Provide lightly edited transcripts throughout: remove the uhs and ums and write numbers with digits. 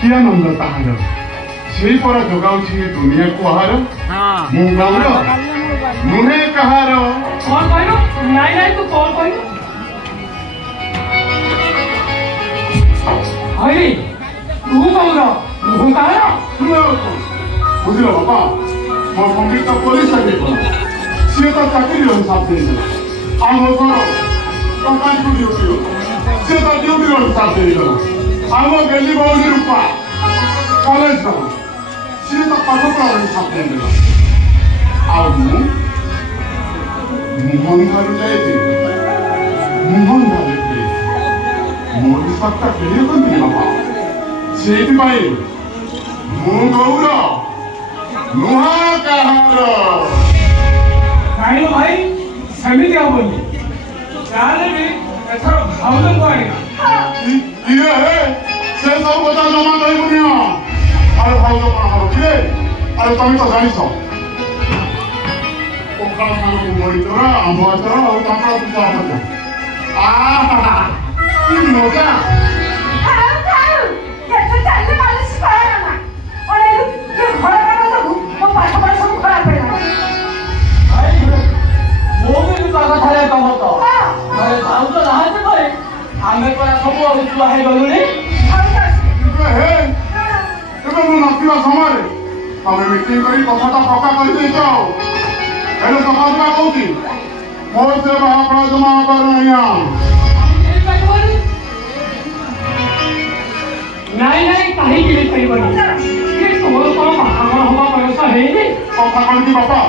କି ଆନନ୍ଦ ତାହାର ସେଇ ପରା ଜଗାଉଛି ଦୁନିଆକୁ ଆହାର ମୁଁ ଗୌର ନୁହେଁ କାହାର। କଣ କହିଲୁ? ନାଇଁ ନାଇଁ ତୁ କଣ କହିଲୁ? ହଇରେ ତୁ ଗୌର ମୁଁ କାହାର? ବୁଝିଲ ବାପା ମୋ ସଙ୍ଗୀତ ପୋଲିସ ଚାକିରି କଲା ସିଏ ତ ଚାକିରିର ହିସାବ ଦେଇଦେଲା ଆଉ ମୋ ଘର ଟଙ୍କାକୁ ଡ୍ୟୁଟି ଗଲା ସିଏ ତ ଡ୍ୟୁଟିର ହିସାବ ଦେଇଗଲା ଆଉ ମୋ ଗେଲି ବଉଲି ରୂପା କଲେଜ ଗଲା ସିଏ ତ ପାଠପଢ଼ାର ହିସାବ ଦେଇଦେଲା ଆଉ ମୁଁ ମୋହନ ଘରୁ ଯାଇଥିଲି ମୋହନ ଘରେ ମୋ ହିସାବଟା କେହି କରନ୍ତି ବାପା ସେଇଥିପାଇଁ ମୁଁ ଗୌର ନୁହଁ କାହାର। ନାଇଁ ଭାଇ ସେମିତି ହବନି ଯାହେଲେ ବି ଏଥର ଭାଉଜଙ୍କୁ ଆଣିବା। ଇଏ ସେ ସବୁ କଥା ଜମା କହିବୁନି ଆରେ ଭାଉଜ କଣ ହବ କିରେ ଆରେ ତମେ ତ ଜାଣିଛ ପଖାଳ ସାଙ୍ଗକୁ ବଡ଼ିଚୁରା ଆମ୍ବ ଆଚାର ଆଉ ତାଙ୍କର ପୂଜା ଭଜା କି ମଜା। ଆମେ ପରା ସବୁ ଅଳୁଚୁଆ ହେଇଗଲୁଣି। ଏବେ ମୁଁ ନଥିବା ସମୟରେ ତମେ ମିଟିଂ କରି କଥାଟା ପକ୍କା କରିଦେଇଛ ହେଲେ ସଫା କହୁଛି ମୋ ସେ ବାହାପଡ଼ା ଜମା ହବାର ନାଇଁ ନାଇଁ କାହିଁକି ହେଇପାରିବନି ତୋର କଣ ବାହାଘର ହବା ବୟସ ହେଇନି? କଥା କଣ କି ବାପା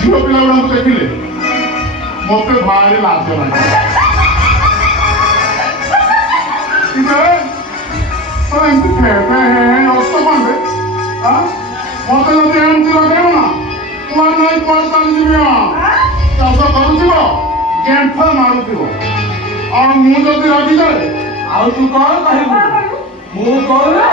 ଝିଅ ପିଲା ଗୁଡ଼ାଙ୍କୁ ଦେଖିଲେ ମତେ ଭାରି ଲାଜ ଲାଗେ ଏମିତି ଅସ୍ତ କଣରେ ମତେ ଯଦି ଏମିତି ଲଗେଇବ ନା କୁଆଡ଼େ ନାଇଁ କୁଆଡ଼େ ଚାଲିଯିବି ଚାଷ କରୁଥିବ ଗେଣ୍ଠ ମାରୁଥିବ ଆଉ ମୁଁ ଯଦି ରାଗିଯାଏ ଆଉ ତୁ କଣ କହିବୁ? ମୁଁ କହୁନା